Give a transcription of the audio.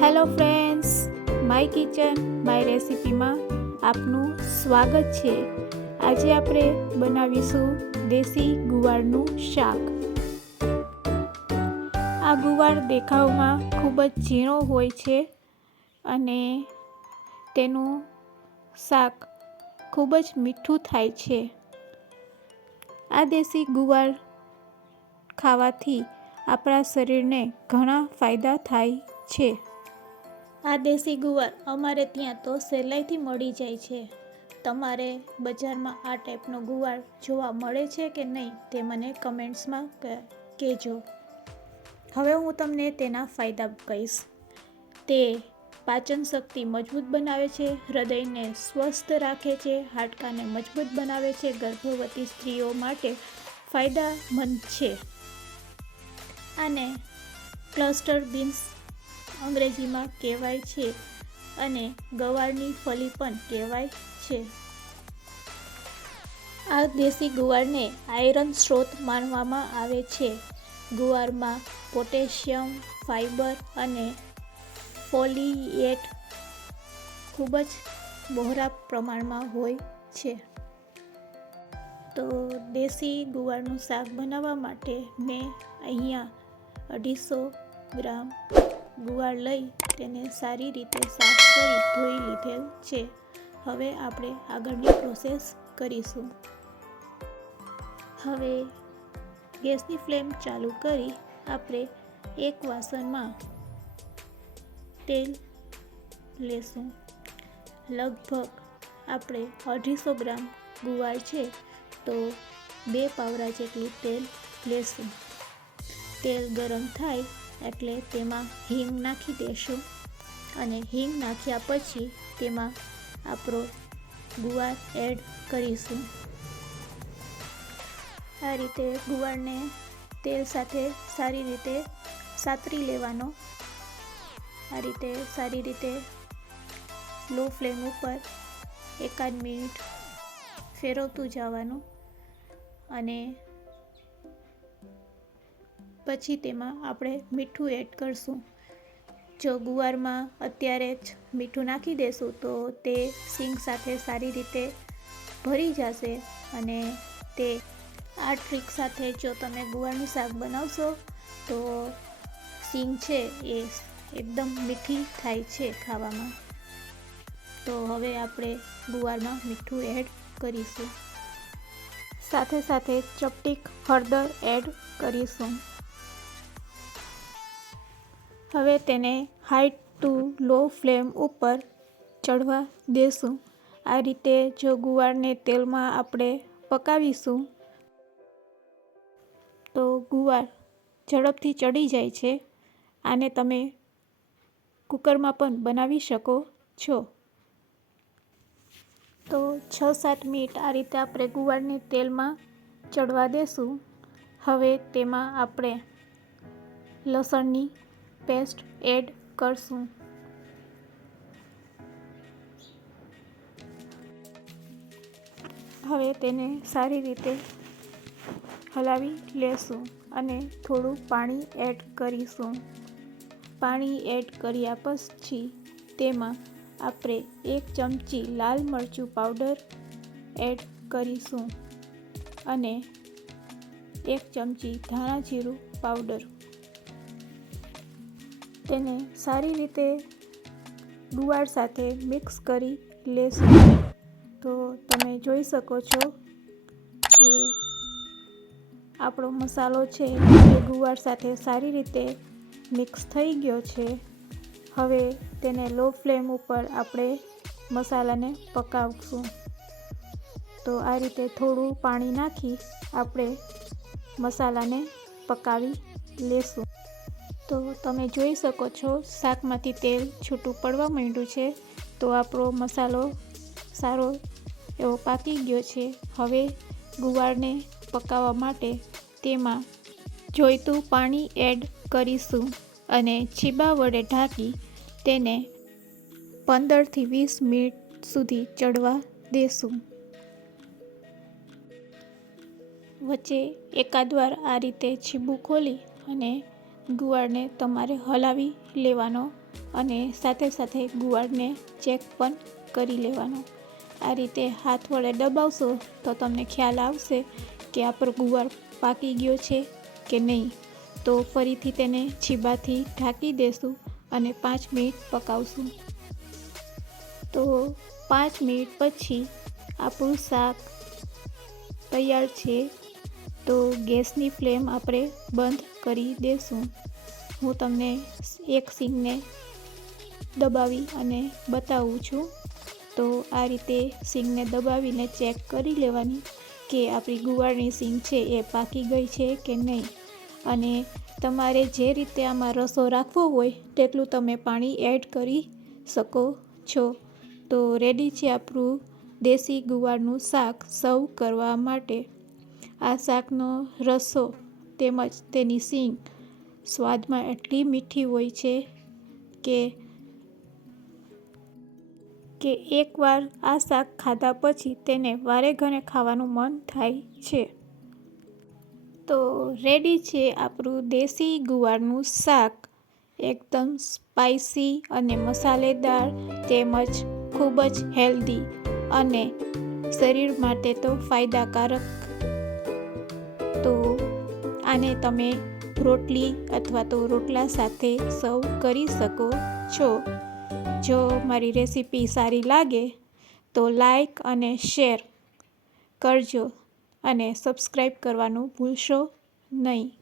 Hello friends my kitchen my રેસિપીમાં આપનું સ્વાગત છે. આજે આપણે બનાવીશું દેશી ગુવારનું શાક. આ ગુવાર દેખાવમાં ખૂબ જ ઝીણો હોય છે અને તેનું શાક ખૂબ જ મીઠું થાય છે. આ દેશી ગુવાર ખાવાથી આપણા શરીરને ઘણા ફાયદા થાય છે. આ દેશી ગુવાર અમારે ત્યાં તો સહેલાઈથી મળી જાય છે. તમારે બજારમાં આ ટાઈપનો ગુવાર જોવા મળે છે કે નહીં તે મને કમેન્ટ્સમાં કહેજો. હવે હું તમને તેના ફાયદા કહીશ. તે પાચન શક્તિ મજબૂત બનાવે છે, હૃદયને સ્વસ્થ રાખે છે, હાડકાને મજબૂત બનાવે છે, ગર્ભવતી સ્ત્રીઓ માટે ફાયદામંદ છે. અને ક્લસ્ટર બીન્સ અંગ્રેજીમાં કહેવાય છે અને ગવારની ફલી પણ કહેવાય છે. આ દેશી ગુવારને આયરન સ્ત્રોત માનવામાં આવે છે. ગુવારમાં પોટેશિયમ ફાઇબર અને ફોલિએટ ખૂબ જ બહોળા પ્રમાણમાં હોય છે. તો દેશી ગુવારનું શાક બનાવવા માટે મેં અહીંયા અઢીસો ગ્રામ ગુવાર લઈ તેને સારી રીતે સાફ કરી ધોઈ લીધેલ છે. હવે આપણે આગળની પ્રોસેસ કરીશું. હવે ગેસની ફ્લેમ ચાલુ કરી આપણે એક વાસણમાં તેલ લેશું. લગભગ આપણે અઢીસો ગ્રામ ગુવાર છે તો બે પાવરા જેટલું તેલ લેશું. તેલ ગરમ થાય એટલે તેમાં હિંગ નાખી દેશું. અને હિંગ નાખ્યા પછી તેમાં આપણો ગુવાર એડ કરીશું. આ રીતે ગુવારને તેલ સાથે સારી રીતે સાતરી લેવાનો. આ રીતે સારી રીતે લો ફ્લેમ ઉપર એકાદ મિનિટ ફેરવતું જવાનું. અને પછી તેમાં આપણે મીઠું એડ કરશું. જો ગુવારમાં અત્યારે જ મીઠું નાખી દેશું તો તે સિંગ સાથે સારી રીતે ભરી જશે અને તે આ ટ્રીક સાથે જો તમે ગુવારનું શાક બનાવશો તો સિંગ છે એ એકદમ મીઠી થાય છે ખાવામાં. તો હવે આપણે ગુવારમાં મીઠું એડ કરીશું. સાથે સાથે ચપટીક હળદર એડ કરીશું. હવે તેને હાઈ ટુ લો ફ્લેમ ઉપર ચડવા દેશું. આ રીતે જો ગુવારને તેલમાં આપણે પકાવીશું, તો ગુવાર ઝડપથી ચડી જાય છે. આને તમે કુકરમાં પણ બનાવી શકો છો. તો છ સાત મિનિટ આ રીતે આપણે ગુવારને તેલમાં ચડવા દેશું. હવે તેમાં આપણે લસણની પેસ્ટ એડ કરશું. હવે તેને સારી રીતે હલાવી લેશું અને થોડું પાણી એડ કરીશું. પાણી એડ કર્યા પછી તેમાં આપણે એક ચમચી લાલ મરચું પાવડર એડ કરીશું અને એક ચમચી ધાણા જીરું પાવડર તેને સારી રીતે ગુવાર સાથે મિક્સ કરી લેશું. તો તમે જોઈ શકો છો કે આપણો મસાલો છે એ ગુવાર સાથે સારી રીતે મિક્સ થઈ ગયો છે. હવે તેને લો ફ્લેમ ઉપર આપણે મસાલાને પકાવશું. તો આ રીતે થોડું પાણી નાખી આપણે મસાલાને પકાવી લેશું. તો તમે જોઈ શકો છો, શાકમાંથી તેલ છૂટું પડવા માંડ્યું છે. તો આપણો મસાલો સારો એવો પાકી ગયો છે. હવે ગુવારને પકાવવા માટે તેમાં જોઈતું પાણી એડ કરીશું અને છીબા વડે ઢાંકી તેને પંદરથી વીસ મિનિટ સુધી ચડવા દેશું. વચ્ચે એકાદ વાર આ રીતે છીબું ખોલી અને ગુવારને તમારે હલાવી લેવાનો અને સાથે સાથે ગુવારને ચેક પણ કરી લેવાનો. આ રીતે હાથ વડે દબાવશો તો તમને ખ્યાલ આવશે કે આપણો ગુવાર પાકી ગયો છે કે નહીં. તો ફરીથી તેને છીબાથી ઢાંકી દેશું અને પાંચ મિનિટ પકાવશું. તો પાંચ મિનિટ પછી આપણું શાક તૈયાર છે. તો ગેસની ફ્લેમ આપણે બંધ કરી દેશું. હું તમને એક સિંગને દબાવી અને બતાવું છું. તો આ રીતે સિંગને દબાવીને ચેક કરી લેવાની કે આપણી ગુવારની સિંગ છે એ પાકી ગઈ છે કે નહીં. અને તમારે જે રીતે આમાં રસો રાખવો હોય તેટલું તમે પાણી એડ કરી શકો છો. તો રેડી છે આપણું દેશી ગુવારનું શાક સર્વ કરવા માટે. આ શાકનો રસો તેમજ તેની સિંગ સ્વાદમાં એટલી મીઠી હોય છે કે કે એકવાર આ શાક ખાધા પછી તેને વારે ઘણે ખાવાનું મન થાય છે. તો રેડી છે આપણું દેશી ગુવારનું શાક. એકદમ સ્પાઇસી અને મસાલેદાર તેમજ ખૂબ જ હેલ્ધી અને શરીર માટે તો ફાયદાકારક આને તમે રોટલી અથવા તો રોટલા સાથે સર્વ કરી શકો છો. જો મારી રેસીપી સારી લાગે, તો લાઈક અને શેર કરજો અને સબસ્ક્રાઈબ કરવાનું ભૂલશો નહીં.